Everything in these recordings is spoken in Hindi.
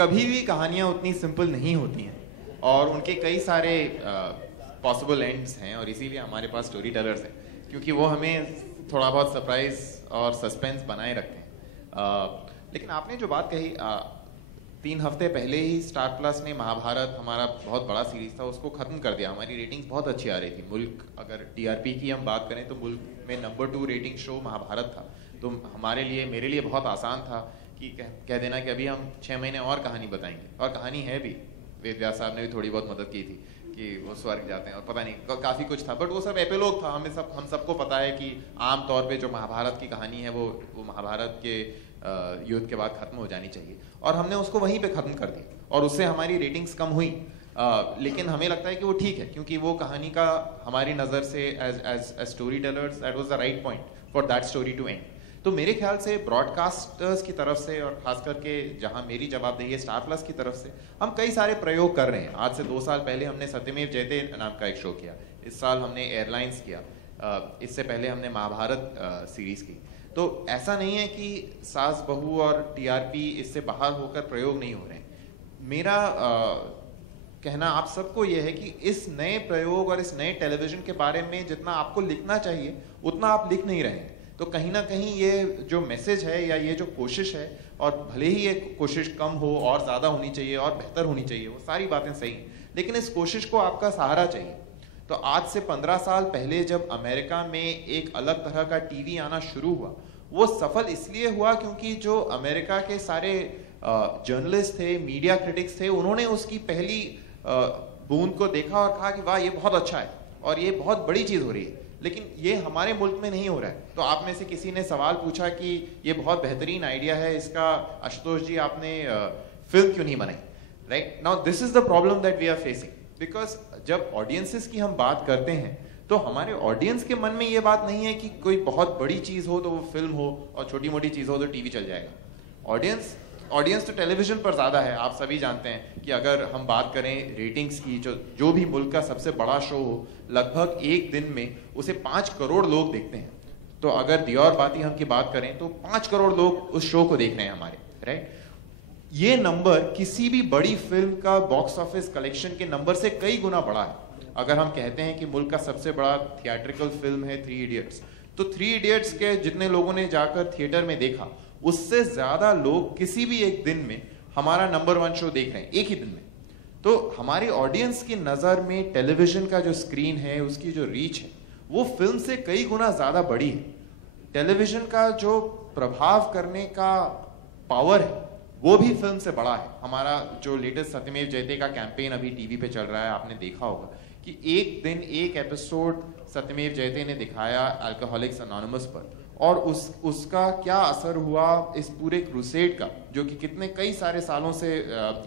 कभी भी कहानियाँ उतनी सिंपल नहीं होती हैं और उनके कई सारे पॉसिबल एंड्स हैं, और इसीलिए हमारे पास स्टोरी टेलर्स हैं, क्योंकि वो हमें थोड़ा बहुत सरप्राइज और सस्पेंस बनाए रखते हैं। लेकिन आपने जो बात कही, 3 हफ्ते पहले ही स्टार प्लस ने महाभारत, हमारा बहुत बड़ा सीरीज था, उसको खत्म कर दिया। हमारी रेटिंग्स बहुत अच्छी आ रही थी। मुल्क, अगर टीआरपी की हम बात करें तो मुल्क में नंबर 2 रेटिंग शो महाभारत था। तो हमारे लिए, मेरे लिए बहुत आसान था कि कह देना कि अभी हम 6 महीने और कहानी बताएंगे, और कहानी है भी। वेद व्यास साहब ने भी थोड़ी बहुत मदद की थी कि वो स्वर्ग जाते हैं और पता नहीं काफ़ी कुछ था, बट वो सब एपिलॉग था। हम सबको पता है कि आम तौर पे जो महाभारत की कहानी है वो महाभारत के युद्ध के बाद खत्म हो जानी चाहिए, और हमने उसको वहीं पे खत्म कर दी, और उससे हमारी रेटिंग्स कम हुई। लेकिन हमें लगता है कि वो ठीक है, क्योंकि वो कहानी का हमारी नज़र से as storytellers that was the right point for that story to end. तो मेरे ख्याल से ब्रॉडकास्टर्स की तरफ से, और खास करके जहां मेरी जवाबदेही है स्टार प्लस की तरफ से, हम कई सारे प्रयोग कर रहे हैं। आज से 2 साल पहले हमने सत्यमेव जयते नाम का एक शो किया, इस साल हमने एयरलाइंस किया, इससे पहले हमने महाभारत सीरीज की। तो ऐसा नहीं है कि सास बहू और टीआरपी इससे बाहर होकर प्रयोग नहीं हो रहे हैं। मेरा कहना आप सबको यह है कि इस नए प्रयोग और इस नए टेलीविजन के बारे में जितना आपको लिखना चाहिए उतना आप लिख नहीं रहे हैं। तो कहीं ना कहीं ये जो मैसेज है या ये जो कोशिश है, और भले ही ये कोशिश कम हो और ज़्यादा होनी चाहिए और बेहतर होनी चाहिए, वो सारी बातें सही हैं, लेकिन इस कोशिश को आपका सहारा चाहिए। तो आज से 15 साल पहले जब अमेरिका में एक अलग तरह का टीवी आना शुरू हुआ, वो सफल इसलिए हुआ क्योंकि जो अमेरिका के सारे जर्नलिस्ट थे, मीडिया क्रिटिक्स थे, उन्होंने उसकी पहली बूंद को देखा और कहा कि वाह, ये बहुत अच्छा है और ये बहुत बड़ी चीज़ हो रही है। लेकिन ये हमारे मुल्क में नहीं हो रहा है। तो आप में से किसी ने सवाल पूछा कि ये बहुत बेहतरीन आइडिया है, इसका आशुतोष जी आपने फिल्म क्यों नहीं बनाई? Right now this is the problem that we are facing, because जब ऑडियंसेस की हम बात करते हैं तो हमारे ऑडियंस के मन में ये बात नहीं है कि कोई बहुत बड़ी चीज हो तो वो फिल्म हो, और छोटी मोटी चीज हो तो टीवी चल जाएगा। ऑडियंस तो टेलीविजन पर ज्यादा है। आप सभी जानते हैं कि अगर हम बात करें रेटिंग्स की, जो भी मुल्क का सबसे बड़ा शो हो, लगभग एक दिन में उसे 5 करोड़ लोग देखते हैं। तो अगर दियोर बाती हम की बात करें तो 5 करोड़ लोग उस शो को देख रहे हैं हमारे, राइट। ये नंबर किसी भी बड़ी फिल्म का बॉक्स ऑफिस कलेक्शन के नंबर से कई गुना बड़ा है। अगर हम कहते हैं कि मुल्क का सबसे बड़ा थिएट्रिकल फिल्म है 3 इडियट्स, तो 3 इडियट्स के जितने लोगों ने जाकर थिएटर में देखा, उससे ज्यादा लोग किसी भी एक दिन में हमारा नंबर 1 शो देख रहे हैं, एक ही दिन में। तो हमारी ऑडियंस की नजर में टेलीविजन का जो स्क्रीन है, उसकी जो रीच है, वो फिल्म से कई गुना ज्यादा बड़ी है। टेलीविजन का जो प्रभाव करने का पावर है वो भी फिल्म से बड़ा है। हमारा जो लेटेस्ट सत्यमेव जयते का कैंपेन अभी टीवी पे चल रहा है, आपने देखा होगा कि एक दिन एक एपिसोड सत्यमेव जयते ने दिखाया अल्कोहलिक्स अनोनिमस पर, और उसका क्या असर हुआ इस पूरे क्रूसेड का, जो कि कई सारे सालों से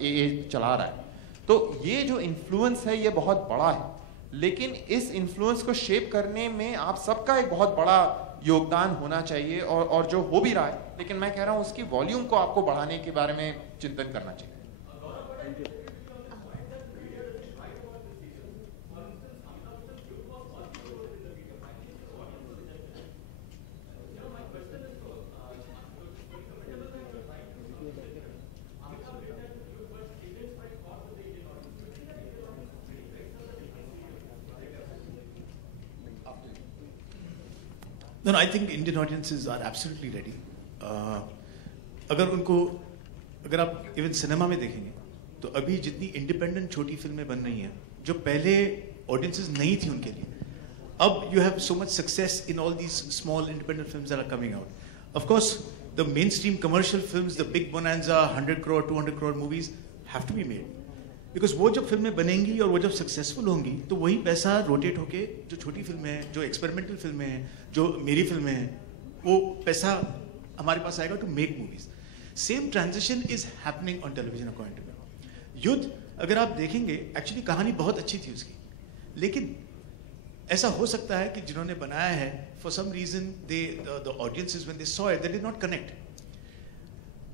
ये चला रहा है। तो ये जो इन्फ्लुएंस है ये बहुत बड़ा है, लेकिन इस इन्फ्लुएंस को शेप करने में आप सबका एक बहुत बड़ा योगदान होना चाहिए, और जो हो भी रहा है, लेकिन मैं कह रहा हूं उसकी वॉल्यूम को आपको बढ़ाने के बारे में चिंतन करना चाहिए। No, I think Indian audiences are absolutely ready. अगर आप इवन सिनेमा में देखेंगे तो अभी जितनी इंडिपेंडेंट छोटी फिल्में बन रही हैं, जो पहले ऑडियंसेस नहीं थी उनके लिए, अब you have so much success in all these small independent films that are coming out. Of course the mainstream commercial films, the big bonanza 100 crore 200 crore movies have to be made, because वो जब फिल्में बनेंगी और वो जब सक्सेसफुल होंगी तो वही पैसा रोटेट होके जो छोटी फिल्में हैं, जो एक्सपेरिमेंटल फिल्में हैं, जो मेरी फिल्में हैं, वो पैसा हमारे पास आएगा to make movies. Same transition is happening on television according to me. युद्ध अगर आप देखेंगे, एक्चुअली कहानी बहुत अच्छी थी उसकी, लेकिन ऐसा हो सकता है कि जिन्होंने बनाया है, for some reason the audiences when they saw it, they did not connect.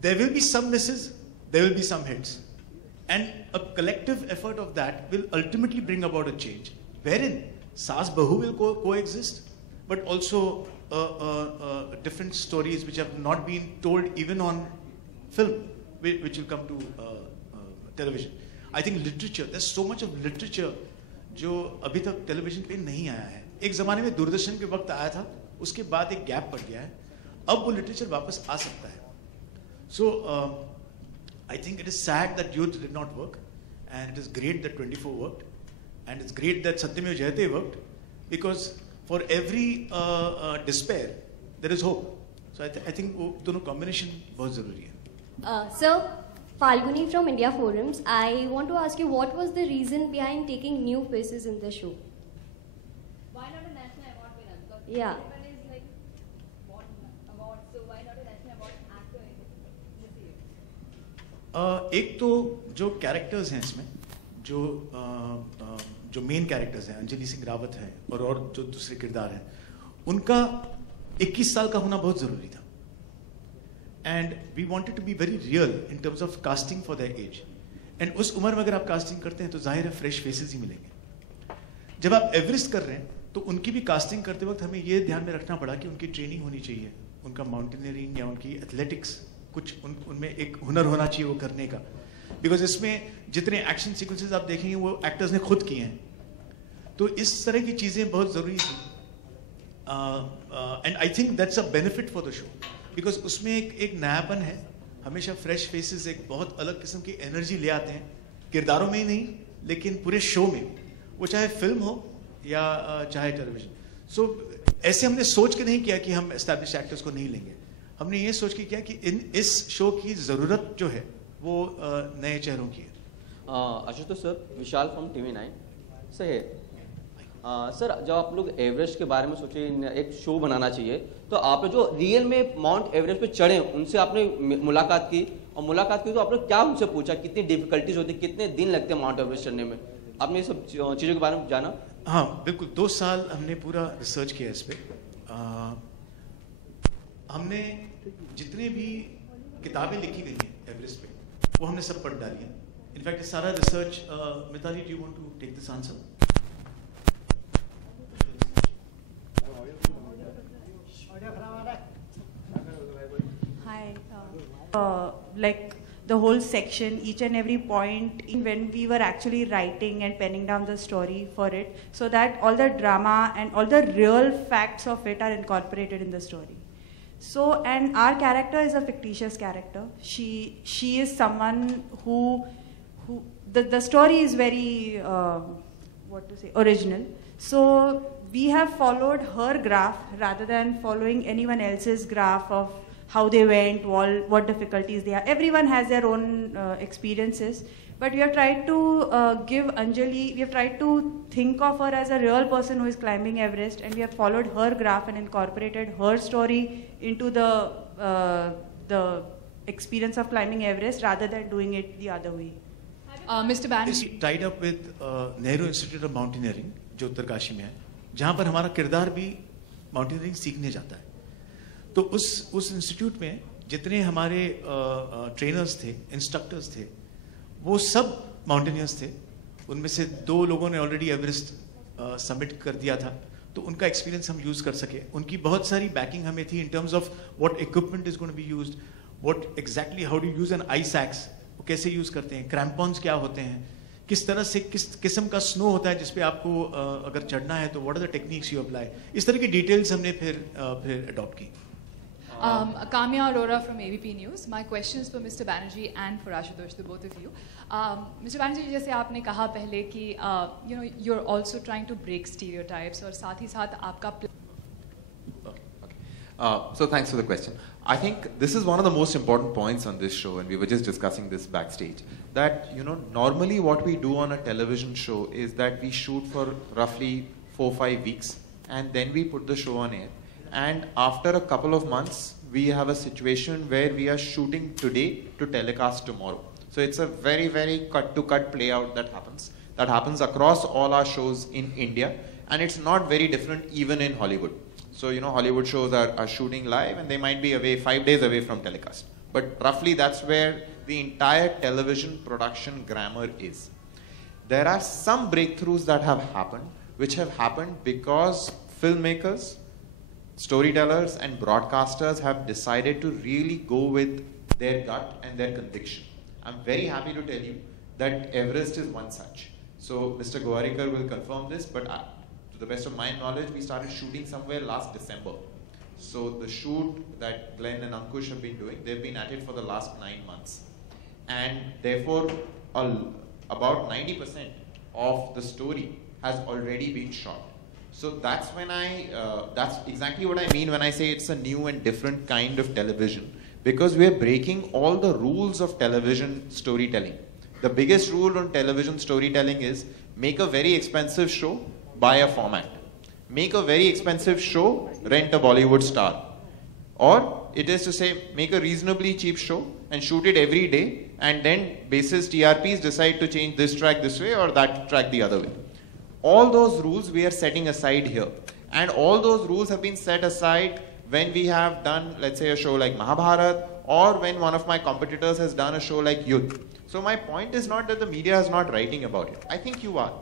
There will be some misses, there will be some hits, and a collective effort of that will ultimately bring about a change, wherein Saas Bahu will coexist, but also different stories which have not been told even on film, which will come to television. I think literature, there's so much of literature जो अभी तक टेलीविजन पे नहीं आया है. एक ज़माने में दूरदर्शन के वक्त आया था, उसके बाद एक गैप पड़ गया है. अब वो लिटरेचर वापस आ सकता है. So I think it is sad that youth did not work, and it is great that 24 worked, and it's great that Satyameva Jayate worked, because for every despair there is hope. So I think वो दोनों combination बहुत ज़रूरी है. Sir, Falguni from India Forums, I want to ask you, what was the reason behind taking new faces in the show? Why not a national award winner? Because Yeah. everyone is like won award, so why not a national award actor in this series? एक तो जो कैरेक्टर्स हैं इसमें, जो मेन कैरेक्टर्स हैं, अंजलि सिंह रावत है और जो दूसरे किरदार हैं, उनका 21 साल का होना बहुत ज़रूरी था. And we wanted to be very real in terms of casting for their age. एंड उस उम्र में अगर आप कास्टिंग करते हैं तो जाहिर है फ्रेश फेसेस ही मिलेंगे. जब आप एवरेस्ट कर रहे हैं तो उनकी भी कास्टिंग करते वक्त हमें ये ध्यान में रखना पड़ा कि उनकी ट्रेनिंग होनी चाहिए, उनका माउंटेनियरिंग या उनकी एथलेटिक्स, कुछ उनमें एक हुनर होना चाहिए वो करने का. बिकॉज इसमें जितने एक्शन सीक्वेंसेस आप देखेंगे वो एक्टर्स ने खुद किए हैं. तो इस तरह की चीज़ें बहुत ज़रूरी थी. And I think that's a benefit for the show, because उसमें एक नयापन है. हमेशा फ्रेश फेसेस एक बहुत अलग किस्म की एनर्जी ले आते हैं, किरदारों में ही नहीं लेकिन पूरे शो में, वो चाहे फिल्म हो या चाहे टेलीविजन. सो ऐसे हमने सोच के नहीं किया कि हम एस्टैब्लिश एक्टर्स को नहीं लेंगे. हमने ये सोच के किया कि इस शो की ज़रूरत जो है वो नए चेहरों की है. Ashutosh sir, Vishal from TV9. Sir sir, जब आप लोग एवरेस्ट के बारे में सोचे एक शो बनाना चाहिए, तो आपने जो रियल में माउंट एवरेस्ट पे चढ़े उनसे आपने मुलाकात की, और मुलाकात की तो आपने क्या उनसे पूछा, कितनी डिफिकल्टीज होती, कितने दिन लगते हैं माउंट एवरेस्ट चढ़ने में? आपने ये सब चीज़ों के बारे में जाना? हाँ बिल्कुल, 2 साल हमने पूरा रिसर्च किया इस पर. हमने जितने भी किताबें लिखी गई हैं एवरेस्ट पे वो हमने सब पढ़ डाली है. इनफैक्ट सारा research, Mitali, do you want to take this answer? Hi. Like the whole section, each and every point in when we were actually writing and penning down the story for it, so that all the drama and all the real facts of it are incorporated in the story. So, and our character is a fictitious character. She is someone who the story is very original. So we have followed her graph rather than following anyone else's graph of how they went, what difficulties they have. Everyone has their own experiences, but we have tried to give Anjali, we have tried to think of her as a real person who is climbing Everest, and we have followed her graph and incorporated her story into the experience of climbing Everest rather than doing it the other way. Mr. Banerjee. It's tied up with Nehru Institute of Mountaineering, जो उत्तरकाशी में है, जहाँ पर हमारा किरदार भी माउंटेनियरिंग सीखने जाता है. तो उस इंस्टीट्यूट में जितने हमारे ट्रेनर्स थे, इंस्ट्रक्टर्स थे, वो सब माउंटेनियर्स थे. उनमें से 2 लोगों ने ऑलरेडी एवरेस्ट सबमिट कर दिया था, तो उनका एक्सपीरियंस हम यूज़ कर सके. उनकी बहुत सारी बैकिंग हमें थी in terms of what equipment is going to be used, what exactly how do use an ice axe, वो कैसे यूज़ करते हैं, क्रैम्पॉन्स क्या होते हैं, किस तरह से किस किस्म का स्नो होता है जिसपे आपको अगर चढ़ना है तो what are the techniques you apply. इस तरह की डिटेल्स हमने फिर अडॉप्ट की. Kamya Arora from ABP News. My question is for Mr. Banerjee and for Ashutosh, the both of you. Mr. Banerjee, जैसे आपने कहा पहले कि you're also trying to break stereotypes, और साथ ही साथ आपका So thanks for the question. I think this is one of the most important points on this show, and we were just discussing this backstage, that normally what we do on a television show is that we shoot for roughly 4-5 weeks, and then we put the show on air. And after a couple of months, we have a situation where we are shooting today to telecast tomorrow. So it's a very, very cut-to-cut play-out that happens. That happens across all our shows in India, and it's not very different even in Hollywood. So, Hollywood shows are shooting live, and they might be away 5 days away from telecast. But roughly that's where the entire television production grammar is. There are some breakthroughs that have happened, which have happened because filmmakers, storytellers and broadcasters have decided to really go with their gut and their conviction. I'm very happy to tell you that Everest is one such. So Mr. Gowarikar will confirm this, but to the best of my knowledge, we started shooting somewhere last December. So the shoot that Glenn and Ankush have been doing, they've been at it for the last 9 months. And therefore, about 90% of the story has already been shot. So that's when that's exactly what I mean when I say it's a new and different kind of television. Because we are breaking all the rules of television storytelling. The biggest rule on television storytelling is make a very expensive show, buy a format. Make a very expensive show, rent a Bollywood star. Or it is to say, make a reasonably cheap show and shoot it every day, and then basis TRPs decide to change this track this way or that track the other way. All those rules we are setting aside here. And all those rules have been set aside when we have done, let's say, a show like Mahabharat, or when one of my competitors has done a show like Yudh. So my point is not that the media is not writing about it. I think you are.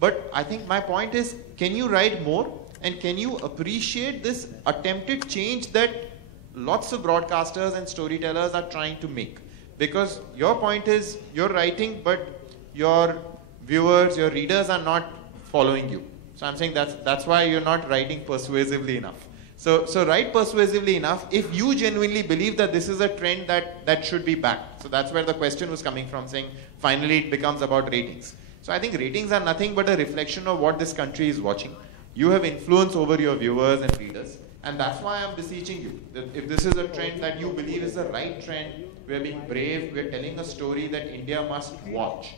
But I think my point is, can you write more? And can you appreciate this attempted change that lots of broadcasters and storytellers are trying to make? Because your point is, you're writing, but your viewers, your readers are not following you. So I'm saying that's why you're not writing persuasively enough. So write persuasively enough if you genuinely believe that this is a trend that should be back. So that's where the question was coming from, saying finally it becomes about ratings. So I think ratings are nothing but a reflection of what this country is watching. You have influence over your viewers and readers, and that's why I'm beseeching you. That if this is a trend that you believe is the right trend, we're being brave, we're telling a story that India must watch,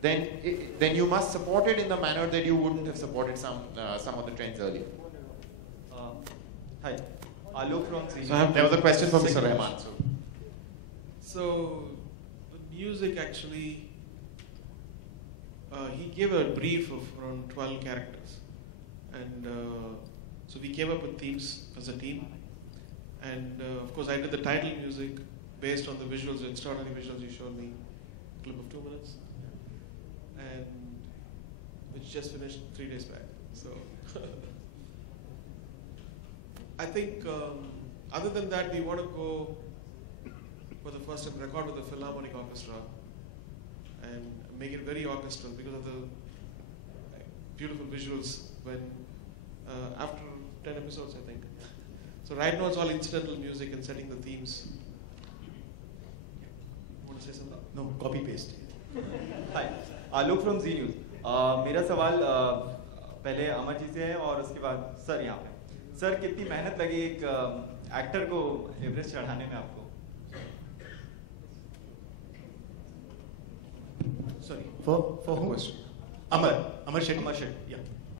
then you must support it in the manner that you wouldn't have supported some of the trends earlier. Hi, Alok from C. There was a question from Mr. Rahman. So the music actually, he gave a brief of around 12 characters. And so we came up with themes as a team. And of course I did the title music based on the visuals, the extraordinary visuals you showed me, a clip of 2 minutes. And which just finished 3 days back. So I think other than that, we want to go for the first time record with the Philharmonic Orchestra and make it very orchestral because of the beautiful visuals when after 10 episodes, I think. So right now it's all incidental music and setting the themes. You want to say something? No, copy paste. Hi, Alok from Z News. मेरा सवाल पहले अमर जी से है और उसके बाद सर यहाँ पे. सर कितनी मेहनत लगी एक एक्टर को एवरेस्ट चढ़ाने में आपको? Sorry, for who? Amar Shetty. Amar Shetty. Yeah.